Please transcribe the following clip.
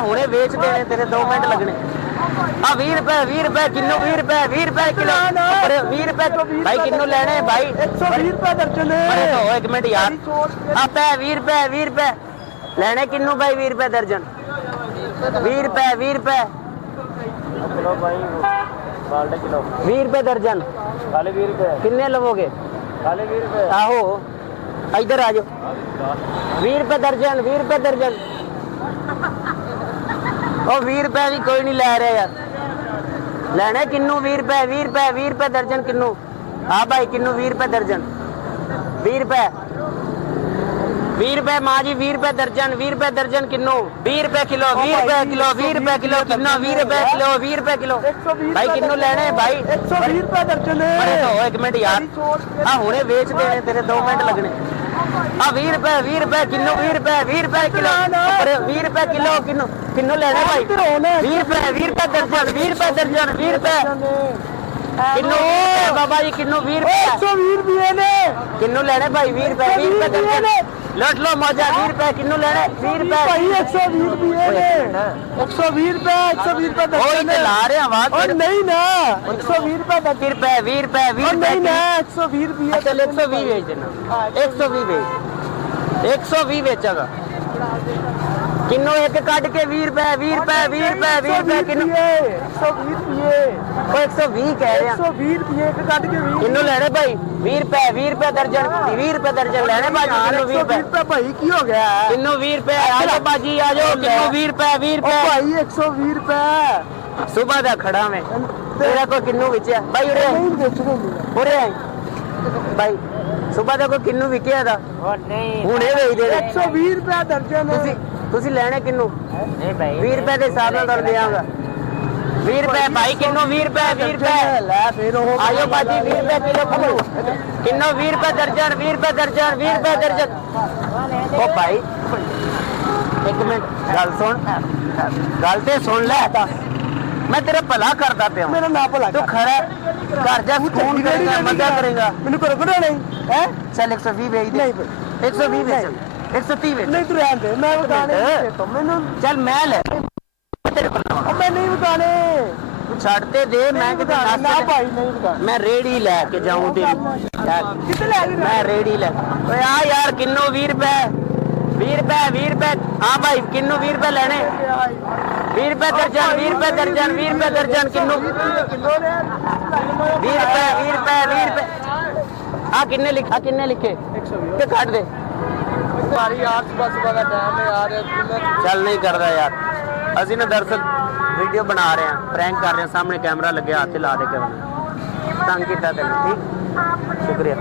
ਹੁਣੇ ਵੇਚ ਦੇਣੇ ਤੇਰੇ 2 ਮਿੰਟ ਲੱਗਣੇ ਆ 20 रुपए किलो 20 रुपए किलो 20 रुपए भाई किलो लेने भाई 120 रुपए दर्जन है। एक मिनट यार आप 20 रुपए लेने किलो भाई 20 रुपए दर्जन 20 रुपए किलो भाई 20 रुपए दर्जन खाली 20 रुपए किन्ने लवोगे खाली 20 रुपए आहो इधर आ जाओ 20 रुपए दर्जन और 20 रुपए भी कोई नहीं लै रहा यार लेने किन्नू 20 रुपए दर्जन किन्नू हाँ भाई किन्नू 20 रुपए दर्जन 20 रुपए माँ जी 20 रुपए दर्जन किन्नू 20 रुपए किलो 20 रुपए किलो किन्ना 20 रुपए किलो भाई किन्नू लेने भाई 120 रुपए दर्जन है। एक मिनट यार हाँ हुणे बेच देने तेरे 2 मिनट लगने हाँ 20 रुपए किलो 20 रुपए किलो 20 रुपए किलो किन्नू लेने भाई 20 रुपए दर्जन 20 रुपए किन्नू बाबा जी किन्नू 20 रुपए 120 रुपए ने किन्नू लेने भाई 20 रुपए दर्जन लौट लो मौजा 20 रुपए किन्नू लेने 20 रुपए भाई 120 रुपए ने 120 रुपए दर्जन ला रहे आवाज और नहीं ना 120 रुपए दर्जन 20 रुपए नहीं ना 120 रुपए चल 120 बेच देना 120 बेचेगा किन्नू एक काट के 20 रुपए किन्नू 120 रुपए 120 कह रहे हैं 120 रुपए एक काट के 20 किन्नू लेने भाई 20 रुपए दर्जन 20 रुपए दर्जन लेने भाई किन्नू 20 रुपए भाई की हो गया किन्नू 20 रुपए आ जाओ बाजी आ जाओ किन्नू 20 रुपए भाई 120 रुपए सुबह का खड़ा में तेरा को किन्नू बिचे भाई उरे भाई सुबह का कोई किन्नू विकिया था हुणे ਵੇਚ ਦੇ 120 रुपए दर्जन ਤੁਸੀਂ ਲੈਣੇ ਕਿੰਨੂ ਨਹੀਂ ਭਾਈ 20 ਰੁਪਏ ਦੇ ਹਿਸਾਬ ਨਾਲ ਤੁਹਾਨੂੰ ਦੇਵਾਂਗਾ 20 ਰੁਪਏ ਭਾਈ ਕਿੰਨੂ 20 ਰੁਪਏ ਲੈ ਫਿਰ ਉਹ ਆਇਓ ਬਾਜੀ 20 ਰੁਪਏ ਕਿਲੋ ਕਿੰਨੂ 20 ਰੁਪਏ ਦਰਜਨ ਉਹ ਭਾਈ ਇੱਕ ਮਿੰਟ ਗੱਲ ਸੁਣ ਗੱਲ ਤੇ ਸੁਣ ਲੈ मैं तेरा भला करता पे मेरा ना भला तू खड़ा घर जा फोन करेगा मजा करेगा मैंू करो करो नहीं है चल 120 भेज दे 120 भेज 130 भेज नहीं तू रहने दे मैं बताने तो मैंने चल मैं ले तेरे को मैं नहीं बताने तू छाड़ते दे मैं किते ना भाई नहीं बताने मैं रेडी लेके जाऊं तेरी कितने ले मैं रेडी ले ओए आ यार किन्नू 20 रुपए हां भाई किन्नू 20 रुपए लेने 20 रुपए दर्जन किन्नू 20 रुपए हाँ किन्ने लिखे 120 काट दे हमारी यार सुबह का टाइम है यार चल नहीं कर रहा यार असि ना दरअसल वीडियो बना रहे हैं प्रैंक कर रहे हैं सामने कैमरा लगे हाथ ला दे के तंग किया तेन ठीक शुक्रिया